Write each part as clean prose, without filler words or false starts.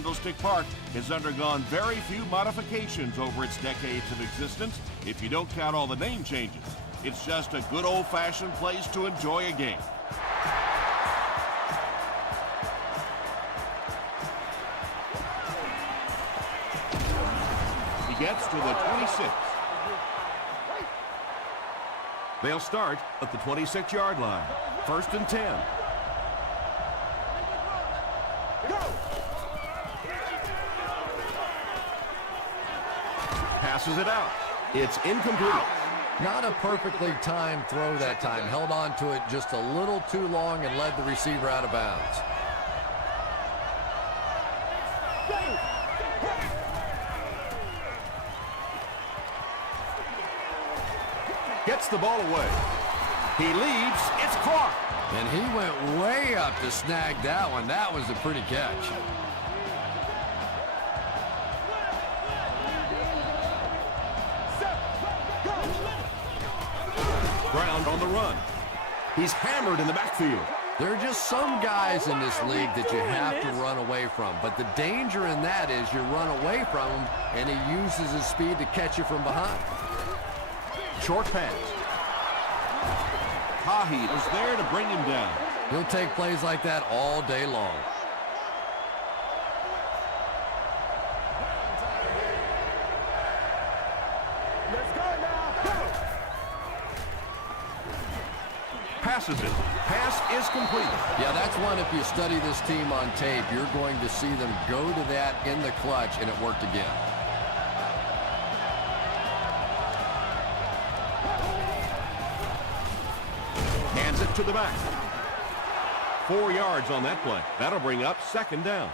Candlestick Park has undergone very few modifications over its decades of existence, if you don't count all the name changes. It's just a good old-fashioned place to enjoy a game. He gets to the 26. They'll start at the 26-yard line. 1st and 10. Passes it out. It's incomplete. Not a perfectly timed throw that time. Held on to it just a little too long and led the receiver out of bounds. Gets the ball away. He leaps. It's caught. And he went way up to snag that one. That was a pretty catch. Ground on the run. He's hammered in the backfield. There are just some guys in this league that you have to run away from. But the danger in that is you run away from him, and he uses his speed to catch you from behind. Short pass. Tahi was there to bring him down. He'll take plays like that all day long. Let's go now. Passes it. Pass is complete. Yeah, that's one, if you study this team on tape, you're going to see them go to that in the clutch, and it worked again. Hands it to the back. 4 yards on that play. That'll bring up 2nd down.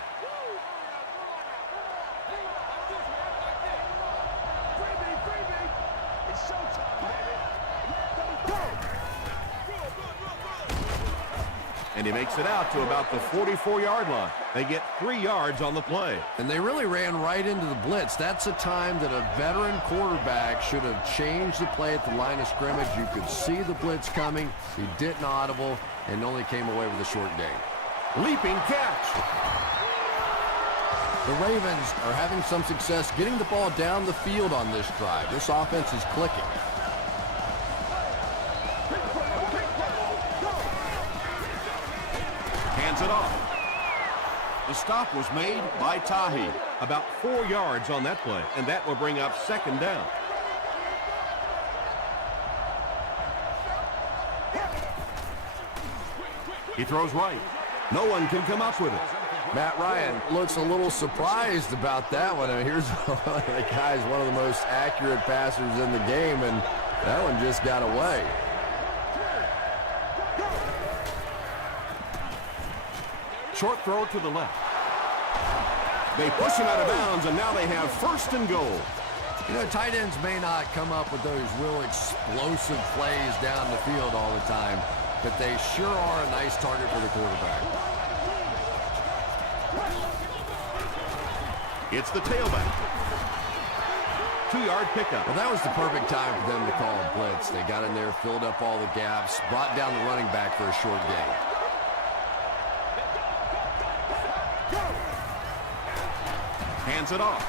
And he makes it out to about the 44-yard line. They get 3 yards on the play. And they really ran right into the blitz. That's a time that a veteran quarterback should have changed the play at the line of scrimmage. You could see the blitz coming. He didn't audible and only came away with a short gain. Leaping catch. The Ravens are having some success getting the ball down the field on this drive. This offense is clicking. Hands it off. The stop was made by Tahi. About 4 yards on that play, and that will bring up 2nd down. He throws right. No one can come up with it. Matt Ryan looks a little surprised about that one. I mean, here's one of the guys, one of the most accurate passers in the game, and that one just got away. Short throw to the left. They push him out of bounds, and now they have 1st and goal. You know, tight ends may not come up with those real explosive plays down the field all the time, but they sure are a nice target for the quarterback. It's the tailback. 2-yard pickup. Well, that was the perfect time for them to call a blitz. They got in there, filled up all the gaps, brought down the running back for a short gain. Hands it off.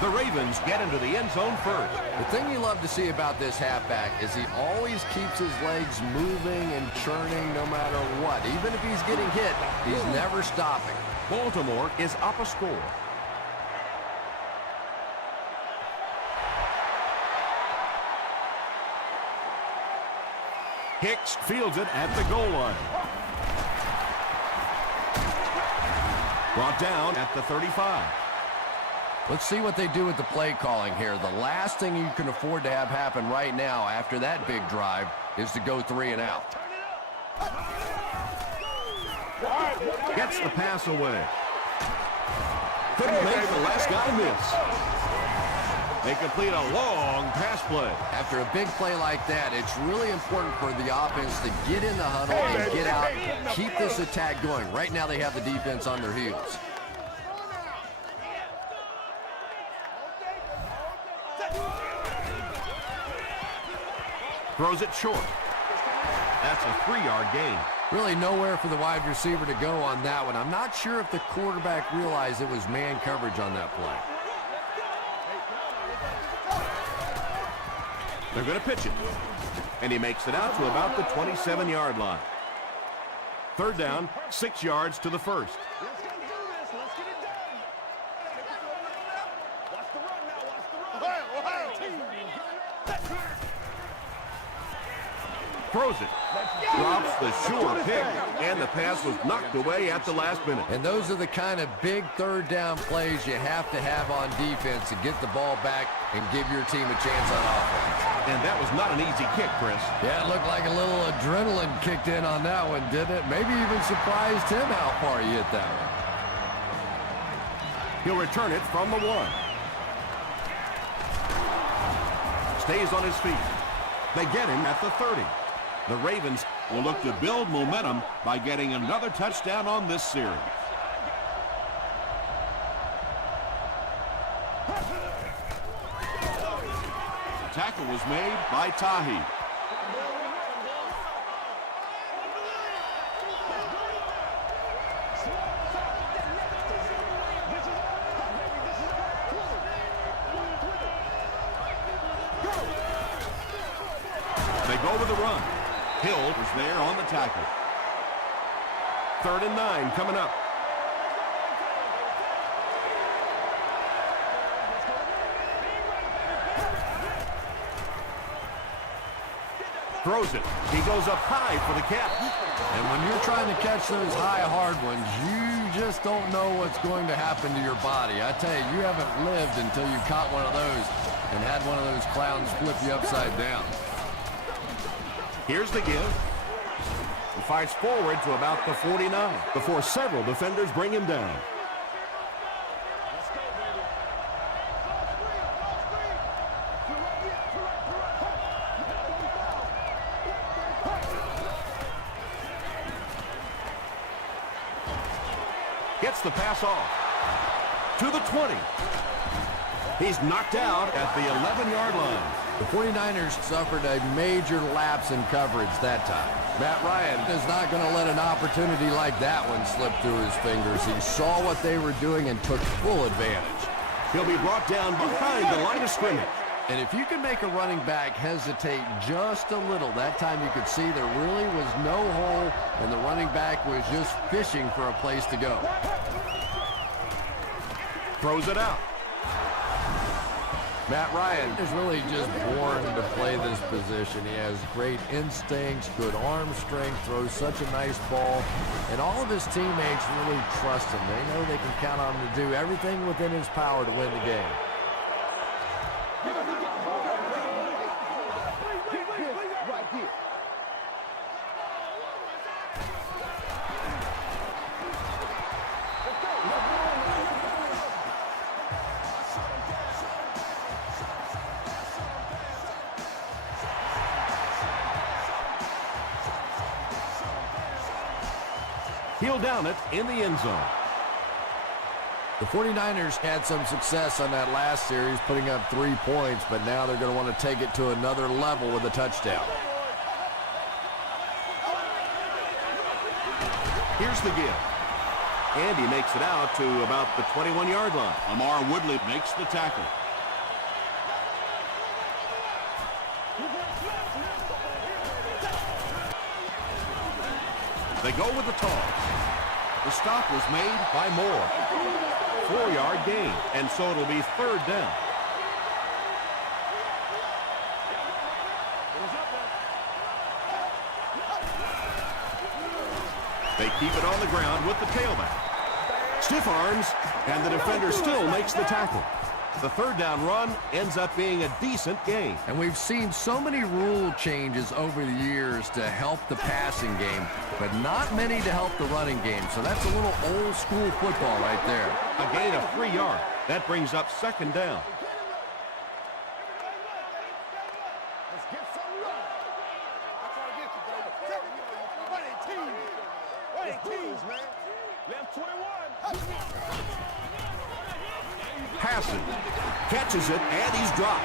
The Ravens get into the end zone first. The thing you love to see about this halfback is he always keeps his legs moving and churning no matter what. Even if he's getting hit, he's never stopping. Baltimore is up a score. Hicks fields it at the goal line. Brought down at the 35. Let's see what they do with the play calling here. The last thing you can afford to have happen right now after that big drive is to go 3 and out. Gets the pass away. Couldn't make the last guy miss. They complete a long pass play. After a big play like that, it's really important for the offense to get in the huddle and get out, keep this attack going. Right now they have the defense on their heels. Throws it short. That's a 3-yard gain. Really nowhere for the wide receiver to go on that one. I'm not sure if the quarterback realized it was man coverage on that play. They're going to pitch it. And he makes it out to about the 27-yard line. Third down, 6 yards to the first. Let's get do this. Let's get it done. Watch the run now. Watch the run. Throws it. Drops the sure pick. And the pass was knocked away at the last minute. And those are the kind of big third down plays you have to have on defense to get the ball back and give your team a chance on offense. And that was not an easy kick, Chris. Yeah, it looked like a little adrenaline kicked in on that one, didn't it? Maybe even surprised him how far he hit that one. He'll return it from the 1. Stays on his feet. They get him at the 30. The Ravens will look to build momentum by getting another touchdown on this series. The tackle was made by Tahi. They go with the run. Hill was there on the tackle. 3rd and 9 coming up. Throws it. He goes up high for the catch. And when you're trying to catch those high, hard ones, you just don't know what's going to happen to your body. I tell you, you haven't lived until you caught one of those and had one of those clowns flip you upside down. Here's the give. He fights forward to about the 49 before several defenders bring him down. Gets the pass off. To the 20. He's knocked out at the 11-yard line. The 49ers suffered a major lapse in coverage that time. Matt Ryan is not going to let an opportunity like that one slip through his fingers. He saw what they were doing and took full advantage. He'll be brought down behind the line of scrimmage. And if you can make a running back hesitate just a little, that time you could see there really was no hole, and the running back was just fishing for a place to go. Throws it out. Matt Ryan is really just born to play this position. He has great instincts, good arm strength, throws such a nice ball, and all of his teammates really trust him. They know they can count on him to do everything within his power to win the game. Right here. He'll down it in the end zone. The 49ers had some success on that last series, putting up 3 points, but now they're going to want to take it to another level with a touchdown. Here's the give. And he makes it out to about the 21-yard line. Amar Woodley makes the tackle. They go with the toss. The stop was made by Moore. 4-yard gain, and so it'll be 3rd down. They keep it on the ground with the tailback. Stiff arms, and the defender still makes the tackle. The 3rd down run ends up being a decent gain. And we've seen so many rule changes over the years to help the passing game, but not many to help the running game. So that's a little old school football right there. A gain of 3 yards. That brings up 2nd down. Let's get some run. I'm trying to get you, baby. 18, man. Left 21. Passes, catches it, and he's dropped.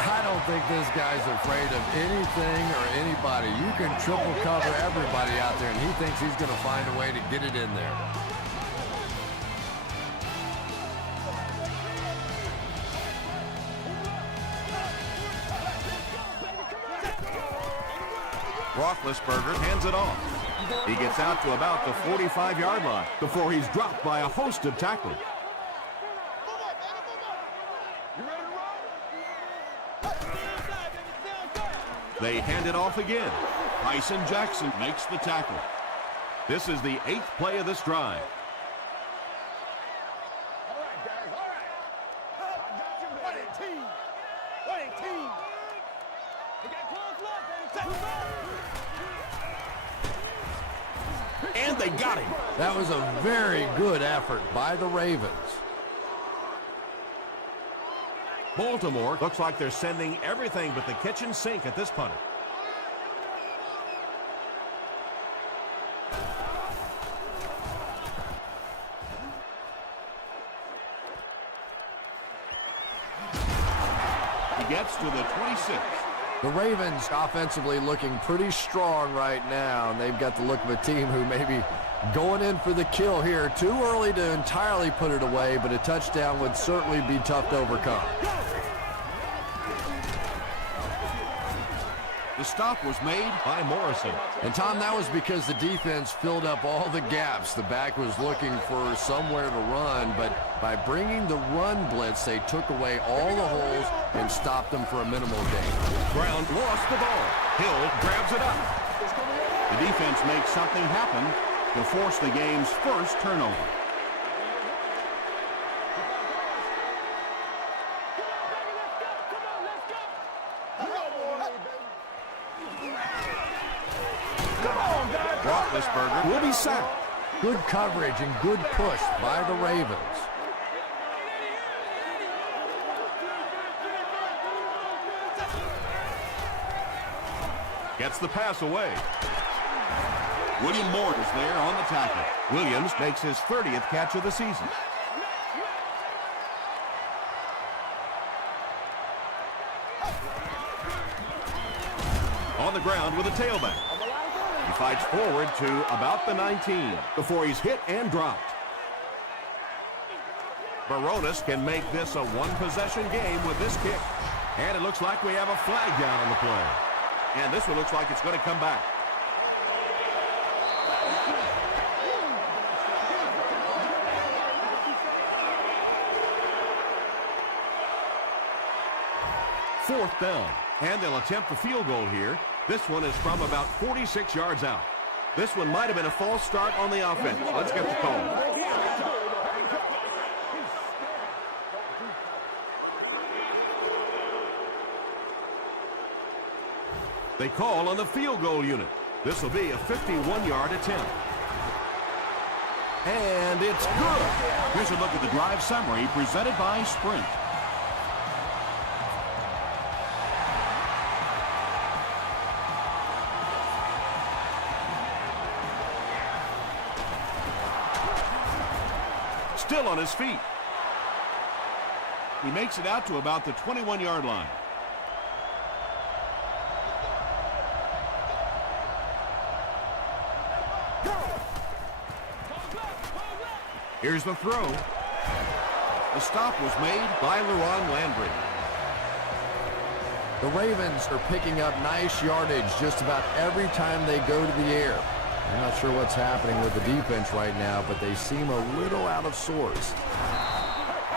I don't think this guy's afraid of anything or anybody. You can triple cover everybody out there, and he thinks he's going to find a way to get it in there. Roethlisberger hands it off. He gets out to about the 45-yard line before he's dropped by a host of tacklers. They hand it off again. Tyson Jackson makes the tackle. This is the 8th play of this drive. All right, guys, all right. I got you, baby. 118. We got close left, baby. And they got him. That was a very good effort by the Ravens. Baltimore looks like they're sending everything but the kitchen sink at this punter. He gets to the 26. The Ravens offensively looking pretty strong right now, and they've got the look of a team who may be going in for the kill here. Too early to entirely put it away, but a touchdown would certainly be tough to overcome. The stop was made by Morrison. And, Tom, that was because the defense filled up all the gaps. The back was looking for somewhere to run, but by bringing the run blitz, they took away all the holes and stopped them for a minimal gain. Brown lost the ball. Hill grabs it up. The defense makes something happen to force the game's first turnover. Roethlisberger will be sacked. Good coverage and good push by the Ravens. Gets the pass away. William Moore is there on the tackle. Williams makes his 30th catch of the season. On the ground with a tailback. He fights forward to about the 19 before he's hit and dropped. Baronis can make this a one-possession game with this kick. And it looks like we have a flag down on the play. And this one looks like it's going to come back. Fourth down. And they'll attempt the field goal here. This one is from about 46 yards out. This one might have been a false start on the offense. Let's get the call. They call on the field goal unit. This will be a 51-yard attempt. And it's good. Here's a look at the drive summary presented by Sprint. Still on his feet. He makes it out to about the 21-yard line. Here's the throw. The stop was made by Leron Landry. The Ravens are picking up nice yardage just about every time they go to the air. I'm not sure what's happening with the defense right now, but they seem a little out of sorts.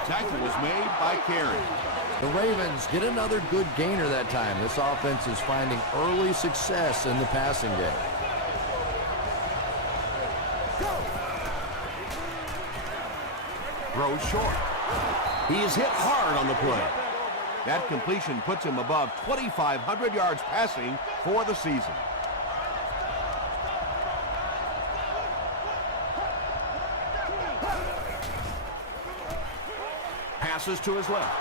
Tackle was made by Carey. The Ravens get another good gainer that time. This offense is finding early success in the passing game. Throws short. He is hit hard on the play. That completion puts him above 2,500 yards passing for the season. Passes to his left.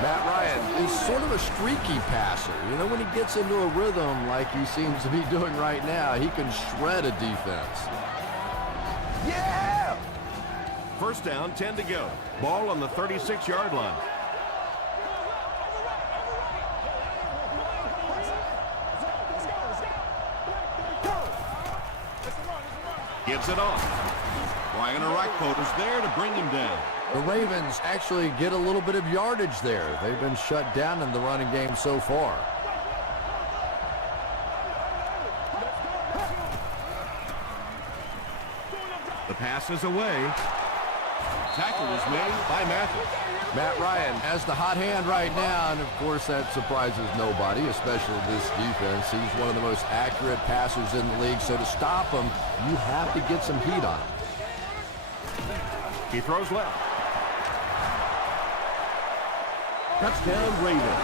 Matt Ryan is sort of a streaky passer. You know, when he gets into a rhythm like he seems to be doing right now, he can shred a defense. Yeah! First down, 10 to go. Ball on the 36-yard line. Gives it off. Brian Orakpo is there to bring him down. The Ravens actually get a little bit of yardage there. They've been shut down in the running game so far. The pass is away. Tackle is made by Mathis. Matt Ryan has the hot hand right now, and of course that surprises nobody, especially this defense. He's one of the most accurate passers in the league, so to stop him, you have to get some heat on him. He throws left. Touchdown, Ravens.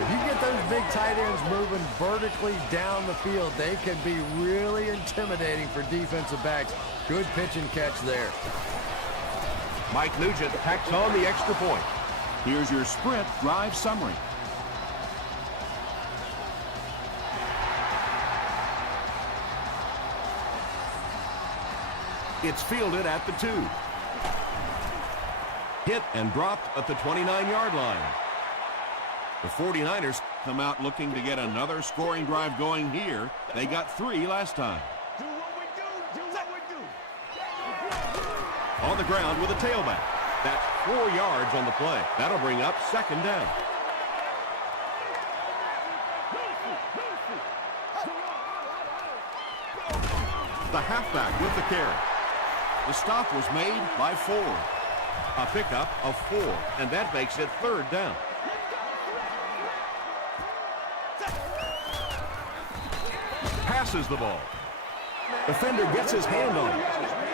If you get those big tight ends moving vertically down the field, they can be really intimidating for defensive backs. Good pitch and catch there. Mike Nugent tacks on the extra point. Here's your sprint drive summary. It's fielded at the 2. Hit and dropped at the 29-yard line. The 49ers come out looking to get another scoring drive going here. They got 3 last time. Do what we do. Do what we do. On the ground with a tailback. That's 4 yards on the play. That'll bring up second down. The halfback with the carry. The stop was made by Ford. A pickup of 4, and that makes it third down. Passes the ball. Defender gets his hand on it,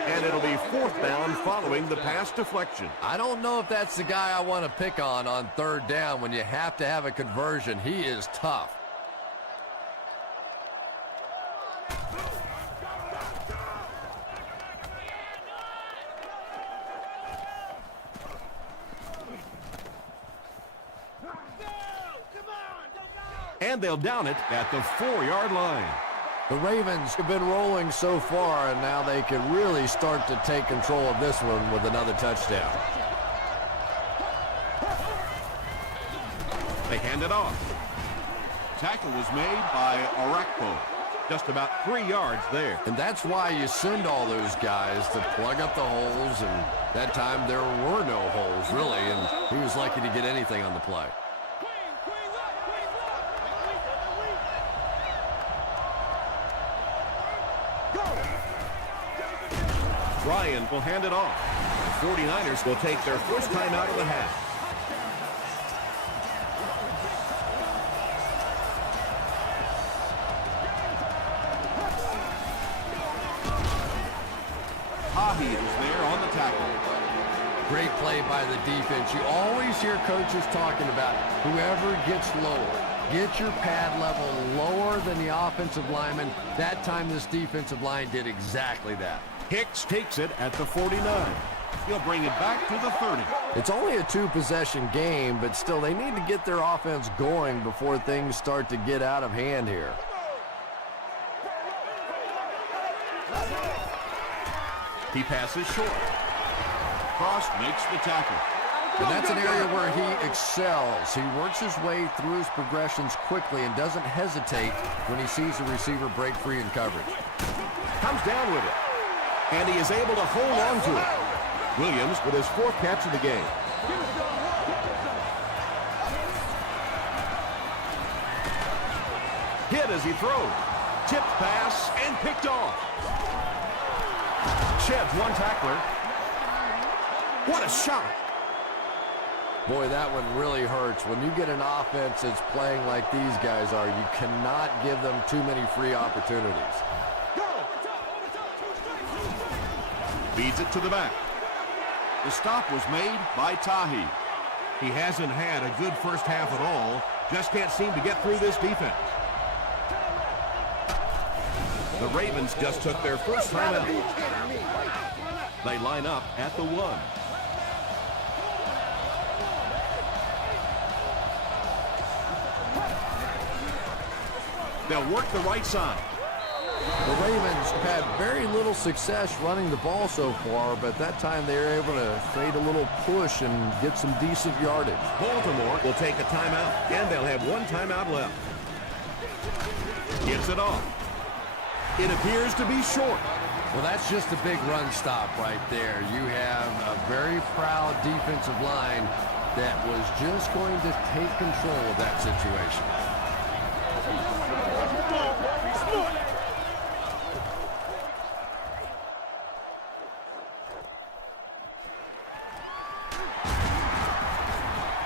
and it'll be fourth down following the pass deflection. I don't know if that's the guy I want to pick on third down when you have to have a conversion. He is tough. And they'll down it at the 4-yard line. The Ravens have been rolling so far, and now they can really start to take control of this one with another touchdown. They hand it off. Tackle was made by Orakpo. Just about 3 yards there. And that's why you send all those guys to plug up the holes, and that time there were no holes, really, and he was lucky to get anything on the play. Ryan will hand it off. The 49ers will take their first time out of the half. Tahi is there on the tackle. Great play by the defense. You always hear coaches talking about whoever gets lower. Get your pad level lower than the offensive lineman. That time this defensive line did exactly that. Hicks takes it at the 49. He'll bring it back to the 30. It's only a 2-possession game, but still they need to get their offense going before things start to get out of hand here. He passes short. Frost makes the tackle. And that's an area where he excels. He works his way through his progressions quickly and doesn't hesitate when he sees the receiver break free in coverage. Comes down with it. And he is able to hold on to it. Williams with his 4th catch of the game. Hit as he throws. Tipped pass and picked off. Sheds one tackler. What a shot. Boy, that one really hurts. When you get an offense that's playing like these guys are, you cannot give them too many free opportunities. Feeds it to the back. The stop was made by Tahi. He hasn't had a good first half at all. Just can't seem to get through this defense. The Ravens just took their first time out. They line up at the 1. They'll work the right side. The Ravens have had very little success running the ball so far, but that time they were able to fade a little push and get some decent yardage. Baltimore will take a timeout, and they'll have 1 timeout left. Gets it off. It appears to be short. Well, that's just a big run stop right there. You have a very proud defensive line that was just going to take control of that situation.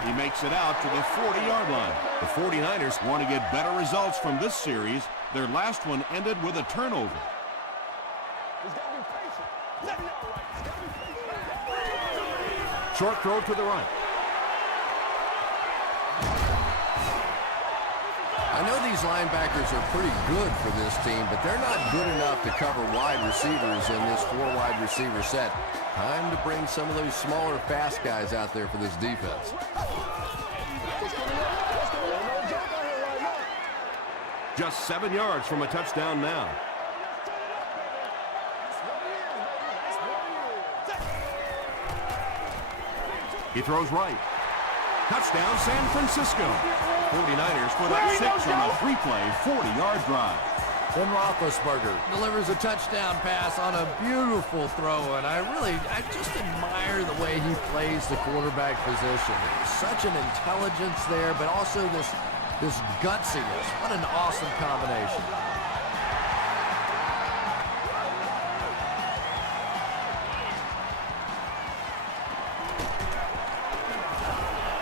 He makes it out to the 40-yard line. The 49ers want to get better results from this series. Their last one ended with a turnover. Short throw to the right. I know these linebackers are pretty good for this team, but they're not good enough to cover wide receivers in this 4-wide receiver set. Time to bring some of those smaller, fast guys out there for this defense. Just 7 yards from a touchdown now. He throws right. Touchdown, San Francisco. 49ers put up 6 on a 3-play, 40-yard drive. Ben Roethlisberger delivers a touchdown pass on a beautiful throw, and I just admire the way he plays the quarterback position. Such an intelligence there, but also this gutsiness. What an awesome combination.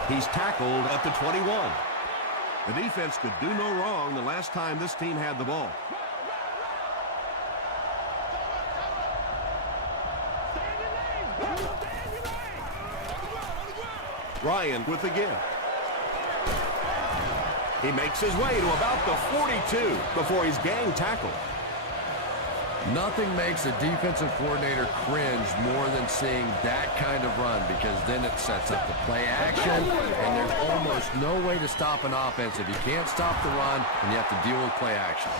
He's tackled at the 21. The defense could do no wrong the last time this team had the ball. Ryan with the give. He makes his way to about the 42 before he's gang tackled. Nothing makes a defensive coordinator cringe more than seeing that kind of run, because then it sets up the play action, and there's almost no way to stop an offense if you can't stop the run and you have to deal with play action.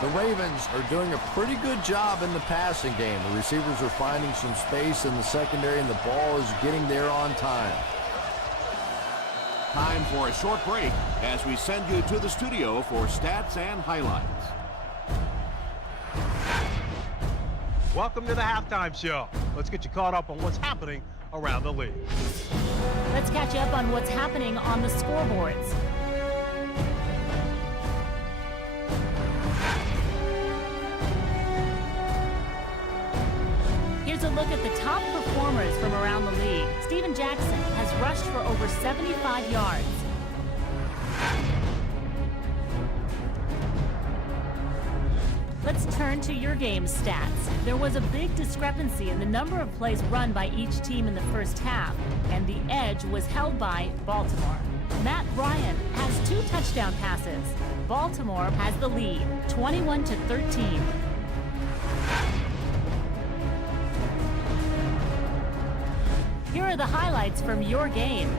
The Ravens are doing a pretty good job in the passing game. The receivers are finding some space in the secondary, and the ball is getting there on time. Time for a short break as we send you to the studio for stats and highlights. Welcome to the halftime show. Let's get you caught up on what's happening around the league. Let's catch you up on what's happening on the scoreboards. Here's a look at the top performers from around the league. Steven Jackson has rushed for over 75 yards. Let's turn to your game stats. There was a big discrepancy in the number of plays run by each team in the first half, and the edge was held by Baltimore. Matt Ryan has 2 touchdown passes. Baltimore has the lead, 21-13. Here are the highlights from your game.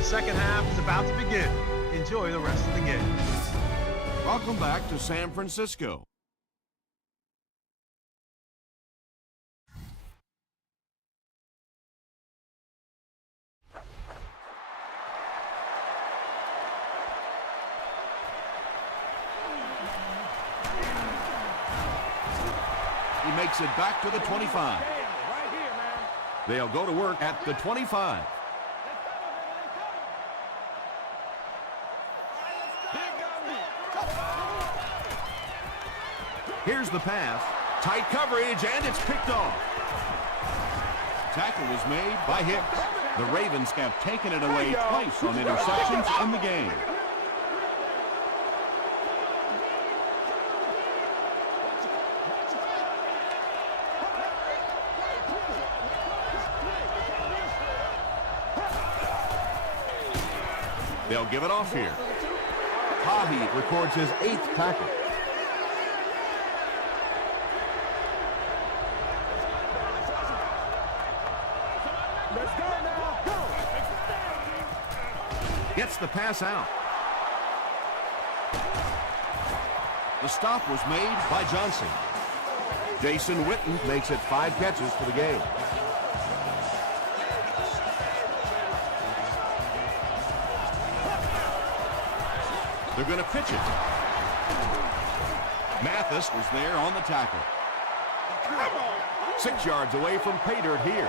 Second half is about to begin. Enjoy the rest of the game. Welcome back to San Francisco. He makes it back to the 25. They'll go to work at the 25. Here's the pass. Tight coverage, and it's picked off. Tackle was made by Hicks. The Ravens have taken it away twice on interceptions in the game. They'll give it off here. Tahi records his 8th tackle. Let's go now. Go. Gets the pass out. The stop was made by Johnson. Jason Witten makes it 5 catches for the game. They're going to pitch it. Mathis was there on the tackle. 6 yards away from pay dirt here.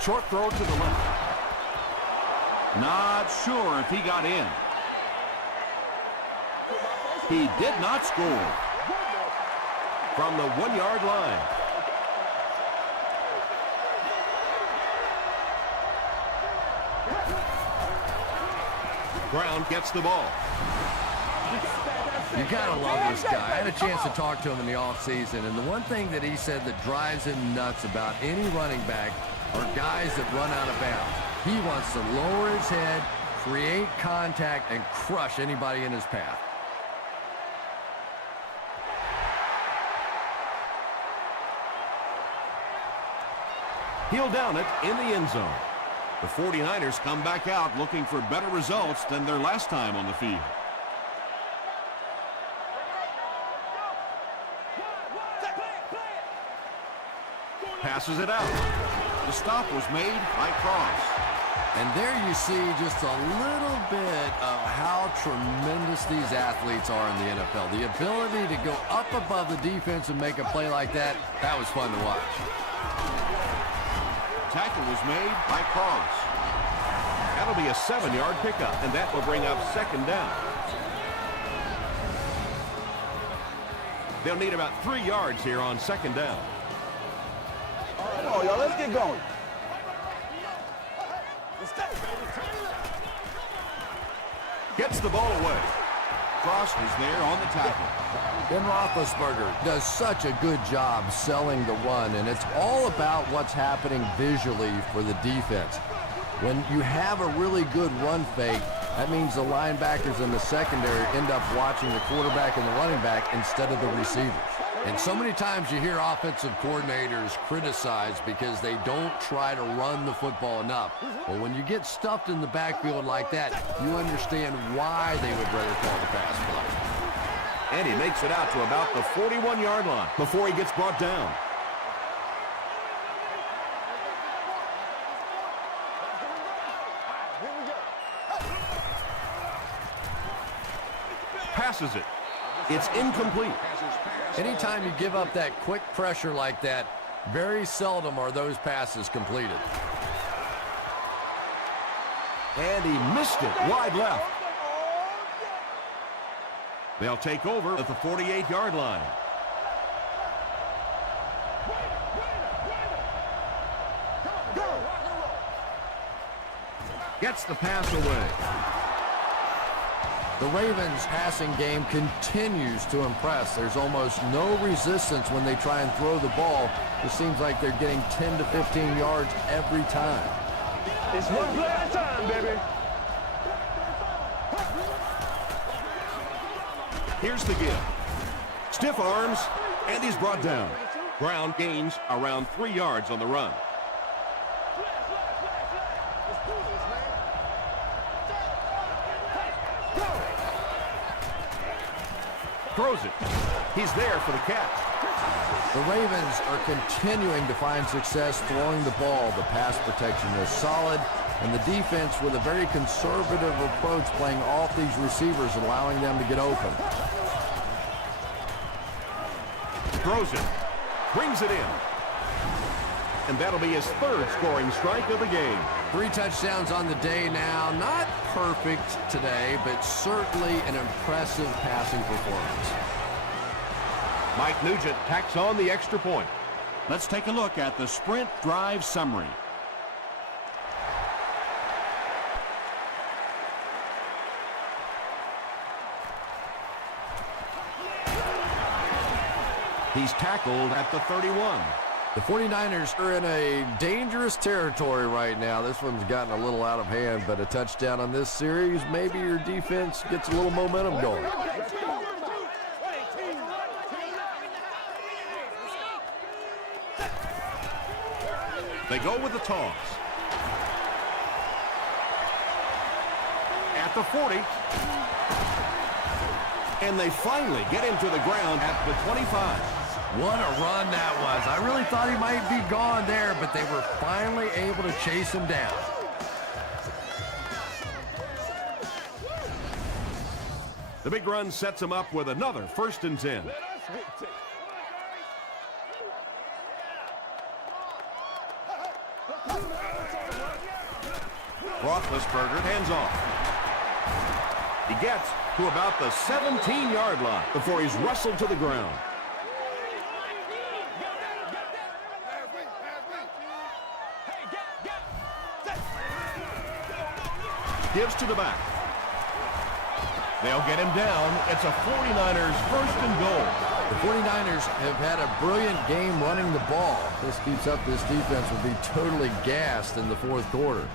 Short throw to the left. Not sure if he got in. He did not score. From the 1-yard line. Brown gets the ball. You gotta love this guy. I had a chance to talk to him in the offseason, and the one thing that he said that drives him nuts about any running back are guys that run out of bounds. He wants to lower his head, create contact, and crush anybody in his path. He'll down it in the end zone. The 49ers come back out looking for better results than their last time on the field. Passes it out. The stop was made by Cross. And there you see just a little bit of how tremendous these athletes are in the NFL. The ability to go up above the defense and make a play like that, that was fun to watch. Tackle was made by Cross. That'll be a 7-yard pickup, and that will bring up 2nd down. They'll need about 3 yards here on 2nd down. Come on, y'all. Let's get going. Gets the ball away. Cross was there on the tackle. Ben Roethlisberger does such a good job selling the run, and it's all about what's happening visually for the defense. When you have a really good run fake, that means the linebackers in the secondary end up watching the quarterback and the running back instead of the receivers. And so many times you hear offensive coordinators criticized because they don't try to run the football enough. Well, when you get stuffed in the backfield like that, you understand why they would rather call the pass play. And he makes it out to about the 41-yard line before he gets brought down. Passes it. It's incomplete. Anytime you give up that quick pressure like that, very seldom are those passes completed. And he missed it wide left. They'll take over at the 48-yard line. Gets the pass away. The Ravens' passing game continues to impress. There's almost no resistance when they try and throw the ball. It seems like they're getting 10 to 15 yards every time. It's one play at a time, baby. Here's the give. Stiff arms, and he's brought down. Brown gains around 3 yards on the run. Throws it. He's there for the catch. The Ravens are continuing to find success throwing the ball. The pass protection is solid, and the defense with a very conservative approach playing off these receivers, allowing them to get open. Throws it. Brings it in. And that'll be his 3rd scoring strike of the game. 3 touchdowns on the day now. Not perfect today, but certainly an impressive passing performance. Mike Nugent tacks on the extra point. Let's take a look at the sprint drive summary. He's tackled at the 31. The 49ers are in a dangerous territory right now. This one's gotten a little out of hand, but a touchdown on this series, maybe your defense gets a little momentum going. They go with the toss. At the 40. And they finally get him to the ground at the 25. What a run that was. I really thought he might be gone there, but they were finally able to chase him down. The big run sets him up with another 1st and 10. Roethlisberger hands off. He gets to about the 17-yard line before he's wrestled to the ground. Gives to the back. They'll get him down. It's a 49ers 1st and goal. The 49ers have had a brilliant game running the ball. If this keeps up, this defense will be totally gassed in the 4th quarter.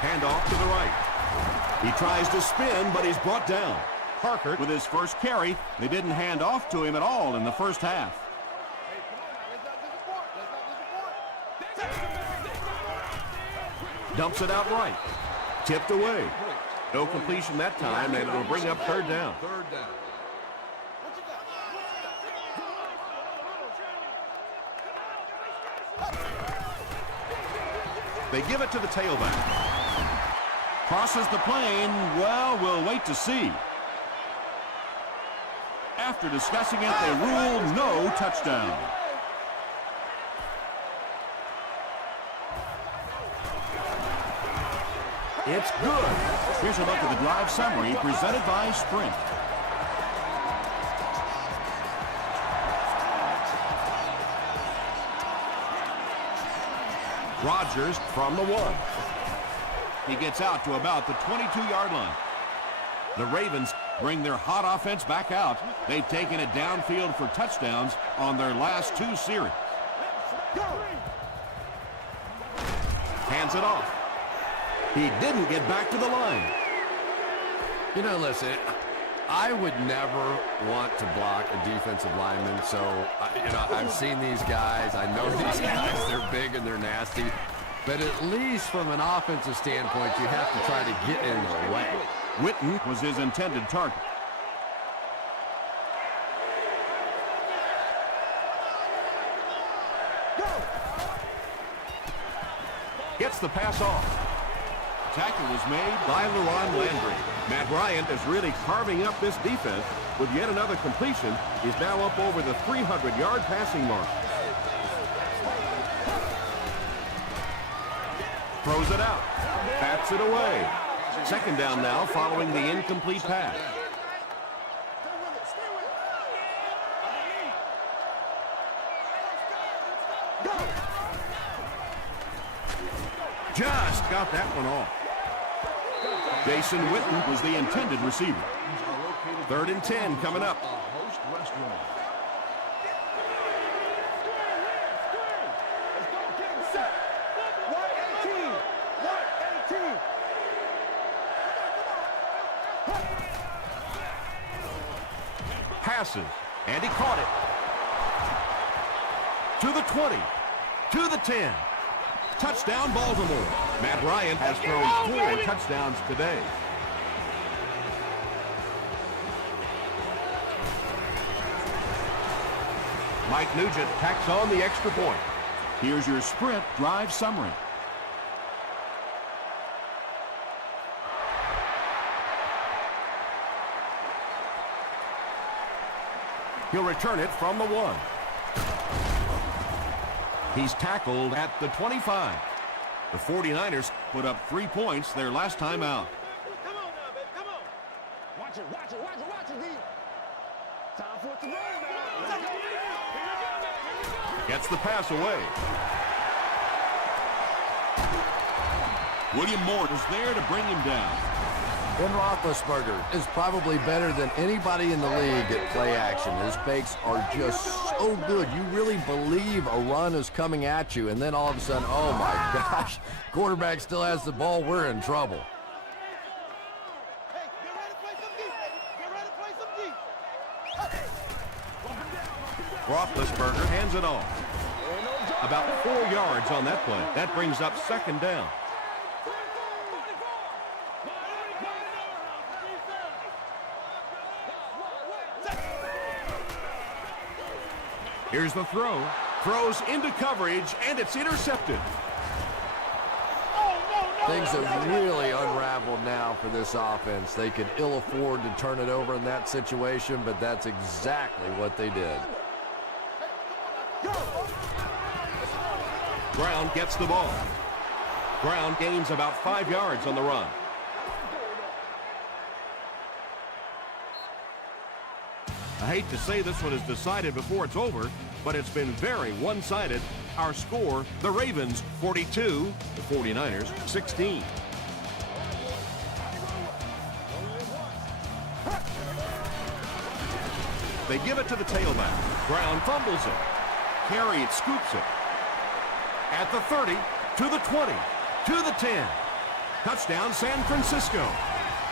Handoff to the right. He tries to spin, but he's brought down. Parker with his first carry. They didn't hand off to him at all in the first half. Dumps it out right. Tipped away. No completion that time, and it'll bring up 3rd down. They give it to the tailback. Crosses the plane. Well, we'll wait to see. After discussing it, they rule no touchdown. It's good. Here's a look at the drive summary presented by Sprint. Rodgers from the 1. He gets out to about the 22-yard line. The Ravens bring their hot offense back out. They've taken it downfield for touchdowns on their last 2 series. Hands it off. He didn't get back to the line. You know, listen, I would never want to block a defensive lineman, so, I've seen these guys. I know these guys. They're big and they're nasty. But at least from an offensive standpoint, you have to try to get in their way. Witten was his intended target. Gets the pass off. Tackle was made by LaRon Landry. Matt Bryant is really carving up this defense with yet another completion. He's now up over the 300-yard passing mark. Throws it out. Bats it away. 2nd down now following the incomplete pass. Just got that one off. Jason Witten was the intended receiver. 3rd and 10 coming up. Passes, and he caught it. To the 20, to the 10. Touchdown, Baltimore. Matt Ryan has thrown 4 touchdowns today. Mike Nugent tacks on the extra point. Here's your Sprint drive summary. He'll return it from the 1. He's tackled at the 25. The 49ers put up 3 points their last time out. Come on now, baby. Come on. Watch it, watch it, watch it, watch it, D. Time for it to roll now. Gets the pass away. William Moore is there to bring him down. Ben Roethlisberger is probably better than anybody in the league at play action. His fakes are just so good. You really believe a run is coming at you, and then all of a sudden, oh my gosh, quarterback still has the ball. We're in trouble. Hey, get ready to play some defense. Get ready to play some defense. Roethlisberger hands it off. About 4 yards on that play. That brings up second down. Here's the throw. Throws into coverage, and it's intercepted. Things have really unraveled now for this offense. They could ill afford to turn it over in that situation, but that's exactly what they did. Brown gets the ball. Brown gains about 5 yards on the run. I hate to say this one is decided before it's over, but it's been very one-sided. Our score, the Ravens 42, the 49ers 16. They give it to the tailback. Brown fumbles it. Carey it scoops it. At the 30, to the 20, to the 10. Touchdown, San Francisco.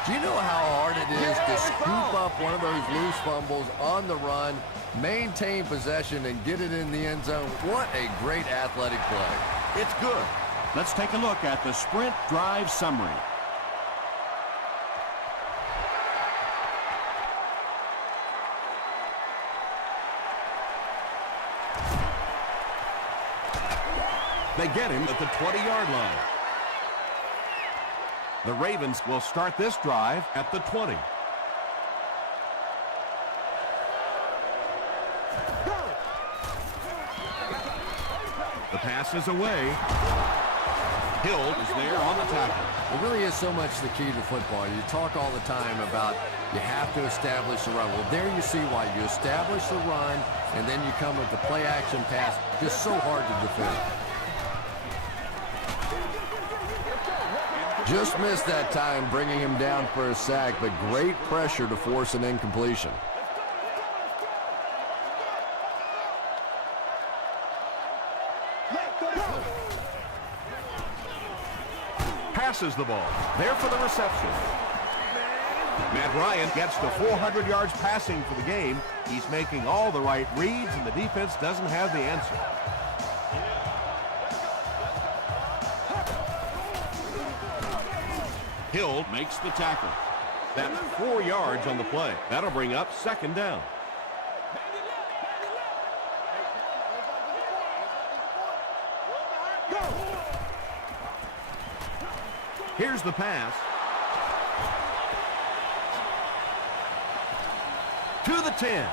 Do you know how hard it is to scoop up one of those loose fumbles on the run, maintain possession, and get it in the end zone? What a great athletic play. It's good. Let's take a look at the sprint drive summary. They get him at the 20-yard line. The Ravens will start this drive at the 20. The pass is away. Hill is there on the tackle. It really is so much the key to football. You talk all the time about you have to establish the run. Well, there you see why. You establish the run, and then you come with the play-action pass. Just so hard to defend. Just missed that time, bringing him down for a sack, but great pressure to force an incompletion. Passes the ball. There for the reception. Matt Ryan gets to 400 yards passing for the game. He's making all the right reads, and the defense doesn't have the answer. Hill makes the tackle. That's 4 yards on the play. That'll bring up second down. Here's the pass. To the 10.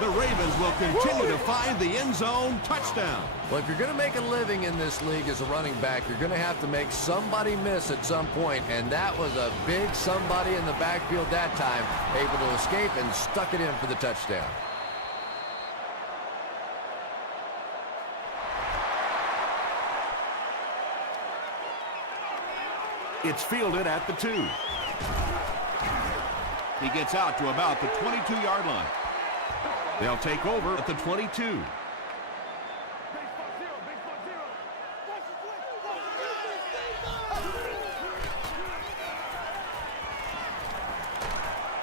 The Ravens will continue to find the end zone. Touchdown. Well, if you're going to make a living in this league as a running back, you're going to have to make somebody miss at some point, and that was a big somebody in the backfield that time, able to escape and stuck it in for the touchdown. It's fielded at the 2. He gets out to about the 22-yard line. They'll take over at the 22.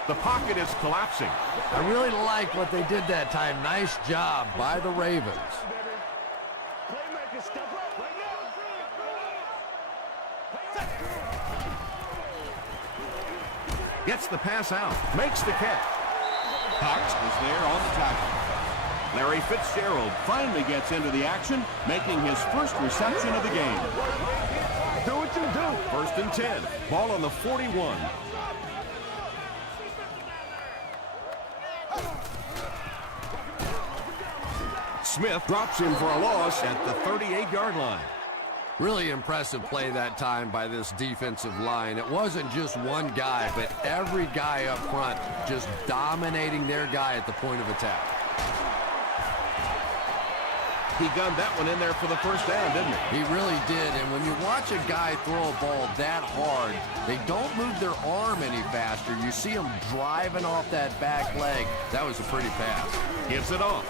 The pocket is collapsing. I really like what they did that time. Nice job by the Ravens. Gets the pass out. Makes the catch. Cox is there on the tackle. Larry Fitzgerald finally gets into the action, making his first reception of the game. Do what you do. 1st and 10. Ball on the 41. Smith drops him for a loss at the 38-yard line. Really impressive play that time by this defensive line. It wasn't just one guy, but every guy up front just dominating their guy at the point of attack. He gunned that one in there for the first down, didn't he? He really did, and when you watch a guy throw a ball that hard, they don't move their arm any faster. You see him driving off that back leg. That was a pretty pass. Gives it off.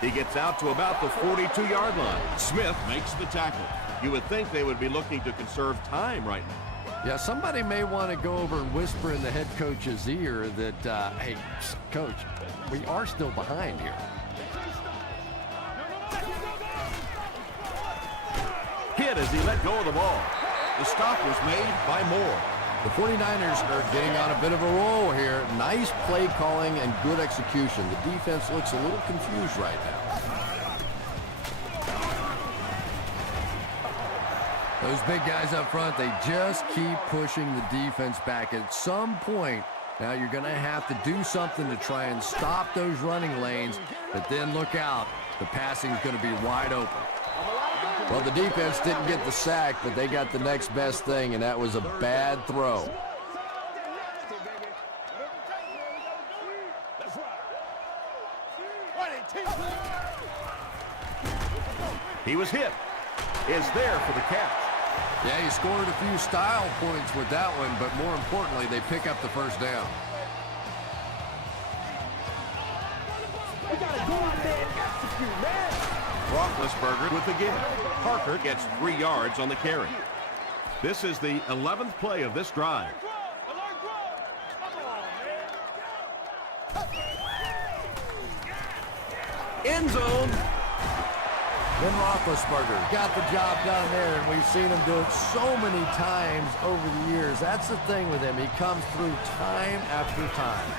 He gets out to about the 42-yard line. Smith makes the tackle. You would think they would be looking to conserve time right now. Yeah, somebody may want to go over and whisper in the head coach's ear that, hey, coach, we are still behind here. Hit as he let go of the ball. The stop was made by Moore. The 49ers are getting on a bit of a roll here. Nice play calling and good execution. The defense looks a little confused right now. Those big guys up front, they just keep pushing the defense back. At some point, now you're going to have to do something to try and stop those running lanes, but then look out. The passing is going to be wide open. Well, the defense didn't get the sack, but they got the next best thing, and that was a bad throw. He was hit. Is there for the catch. Yeah, he scored a few style points with that one, but more importantly, they pick up the first down. We gotta go out there and execute, man. Roethlisberger with the give. Parker gets 3 yards on the carry. This is the 11th play of this drive. End zone. Ben Roethlisberger got the job done there, and we've seen him do it so many times over the years. That's the thing with him. He comes through time after time.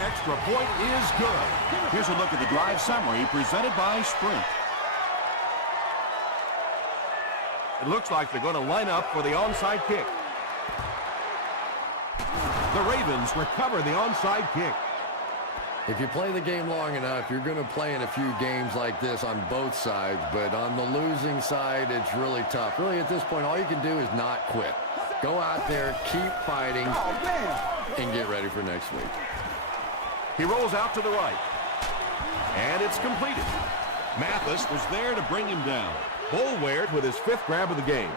Extra point is good. Here's a look at the drive summary presented by Sprint. It looks like they're going to line up for the onside kick. The Ravens recover the onside kick. If you play the game long enough, you're going to play in a few games like this on both sides, but on the losing side, it's really tough. Really, at this point, all you can do is not quit. Go out there, keep fighting, and get ready for next week. He rolls out to the right. And it's completed. Mathis was there to bring him down. Boulware with his 5th grab of the game.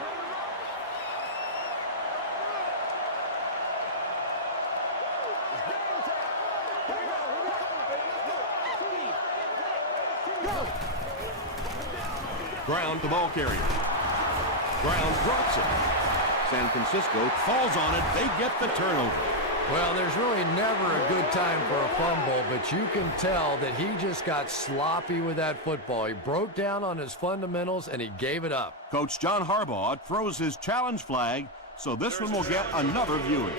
Ground the ball carrier. Brown drops it. San Francisco falls on it. They get the turnover. Well, there's really never a good time for a fumble, but you can tell that he just got sloppy with that football. He broke down on his fundamentals, and he gave it up. Coach John Harbaugh throws his challenge flag, so this one will get another viewing.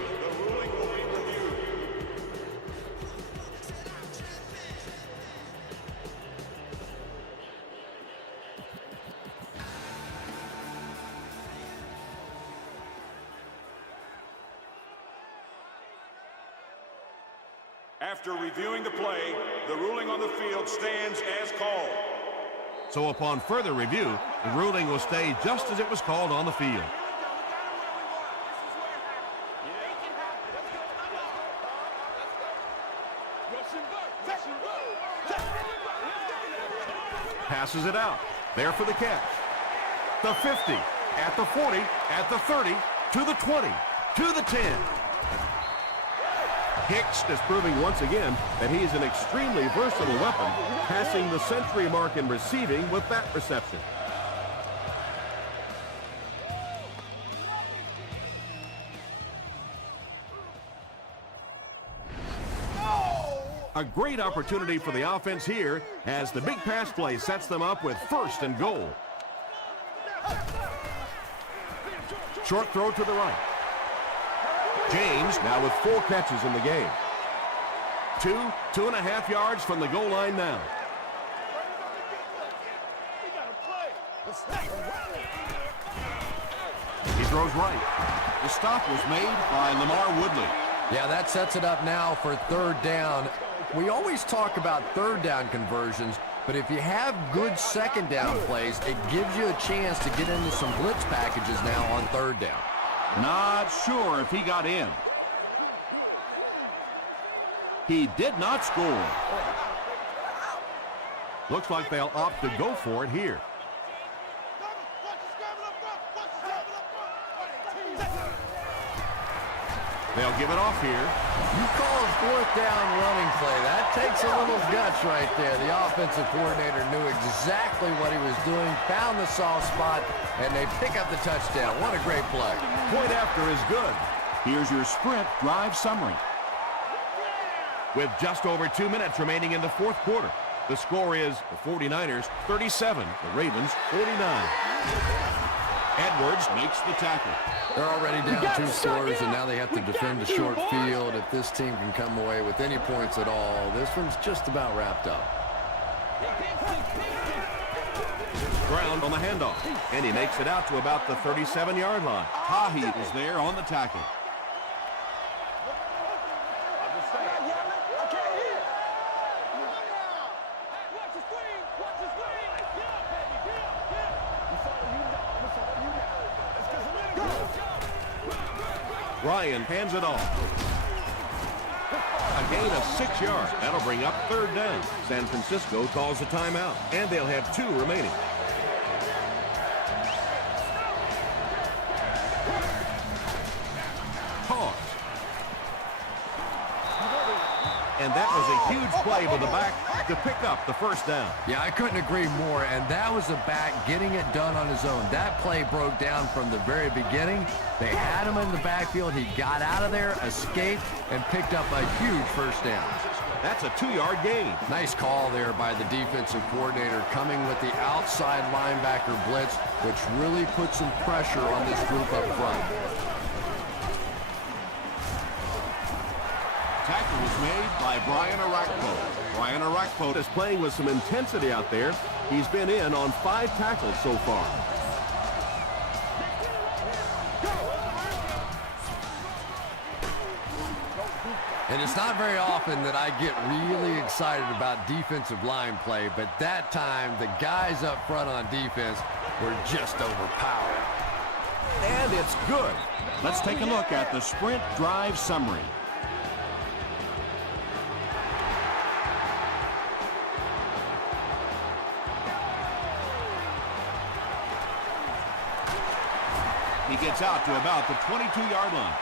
After reviewing the play, the ruling on the field stands as called. So upon further review, the ruling will stay just as it was called on the field. Passes it out. There for the catch. The 50, at the 40, at the 30, to the 20, to the 10. Hicks is proving once again that he is an extremely versatile weapon, passing the century mark in receiving with that reception. A great opportunity for the offense here as the big pass play sets them up with 1st and goal. Short throw to the right. James now with 4 catches in the game. 2.5 yards from the goal line now. He throws right. The stop was made by Lamar Woodley. Yeah, that sets it up now for 3rd down. We always talk about 3rd down conversions, but if you have good 2nd down plays, it gives you a chance to get into some blitz packages now on 3rd down. Not sure if he got in. He did not score. Looks like they'll opt to go for it here. They'll give it off here. You call a fourth down running play. That takes a little guts right there. The offensive coordinator knew exactly what he was doing, found the soft spot, and they pick up the touchdown. What a great play. Point after is good. Here's your sprint drive summary. With just over 2 minutes remaining in the fourth quarter, the score is the 49ers 37, the Ravens 49. Edwards makes the tackle. They're already down 2 scores, and now they have to defend a short field. If this team can come away with any points at all, this one's just about wrapped up. Ground on the handoff, and he makes it out to about the 37-yard line. Tahi is there on the tackle. Ryan hands it off. A gain of 6 yards. That'll bring up third down. San Francisco calls a timeout, and they'll have 2 remaining. Toss. And that was a huge play by the back to pick up the first down. Yeah, I couldn't agree more, and that was a back getting it done on his own. That play broke down from the very beginning. They had him in the backfield. He got out of there, escaped, and picked up a huge first down. That's a 2-yard gain. Nice call there by the defensive coordinator, coming with the outside linebacker blitz, which really put some pressure on this group up front. Tackle was made by Brian Arakpo. Brian Arakpo is playing with some intensity out there. He's been in on 5 tackles so far. And it's not very often that I get really excited about defensive line play, but that time the guys up front on defense were just overpowered. And it's good. Let's take a look at the sprint drive summary. He gets out to about the 22-yard line.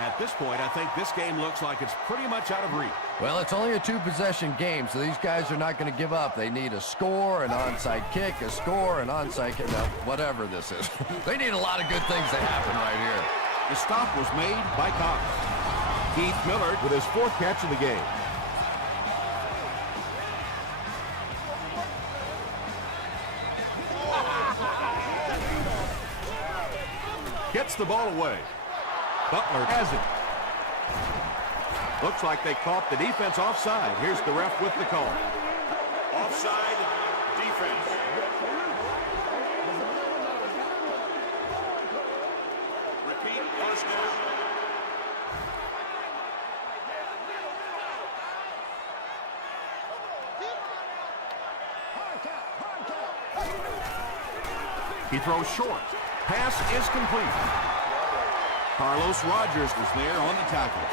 At this point, I think this game looks like it's pretty much out of reach. Well, it's only a 2-possession game, so these guys are not going to give up. They need a score, an onside kick, a score, an onside kick, no, whatever this is. They need a lot of good things to happen right here. The stop was made by Cox. Keith Millard with his 4th catch of the game. Gets the ball away. Butler has it. Looks like they caught the defense offside. Here's the ref with the call. Offside defense. Repeat first down. He throws short. Pass is complete. Carlos Rogers is there on the tackle.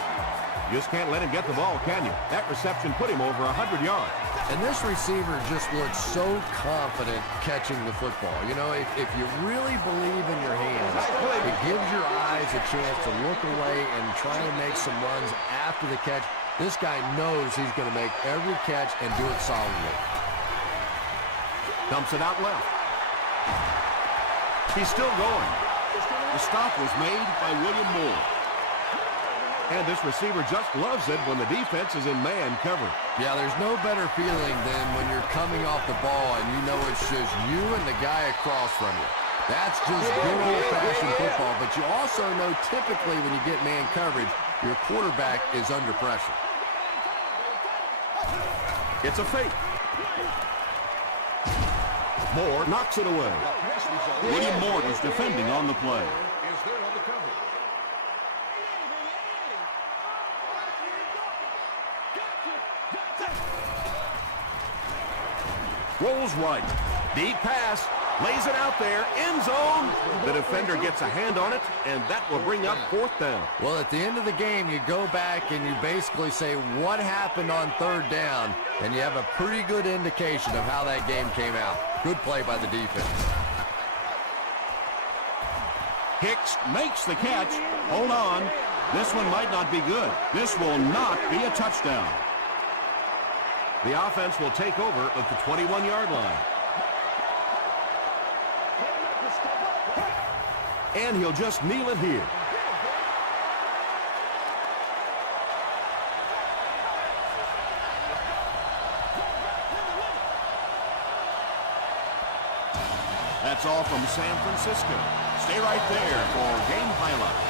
You just can't let him get the ball, can you? That reception put him over 100 yards. And this receiver just looks so confident catching the football. You know, if you really believe in your hands, it gives your eyes a chance to look away and try and make some runs after the catch. This guy knows he's going to make every catch and do it solidly. Dumps it out left. He's still going. The stop was made by William Moore. And this receiver just loves it when the defense is in man cover. Yeah, there's no better feeling than when you're coming off the ball and you know it's just you and the guy across from you. That's just good old-fashioned football. But you also know typically when you get man coverage, your quarterback is under pressure. It's a fake. Moore knocks it away. William Moore is defending on the play. Rolls right. Deep pass. Lays it out there, end zone. The defender gets a hand on it, and that will bring up 4th down. Well, at the end of the game, you go back and you basically say what happened on 3rd down, and you have a pretty good indication of how that game came out. Good play by the defense. Hicks makes the catch. Hold on. This one might not be good. This will not be a touchdown. The offense will take over at the 21-yard line. And he'll just kneel it here. That's all from San Francisco. Stay right there for game highlights.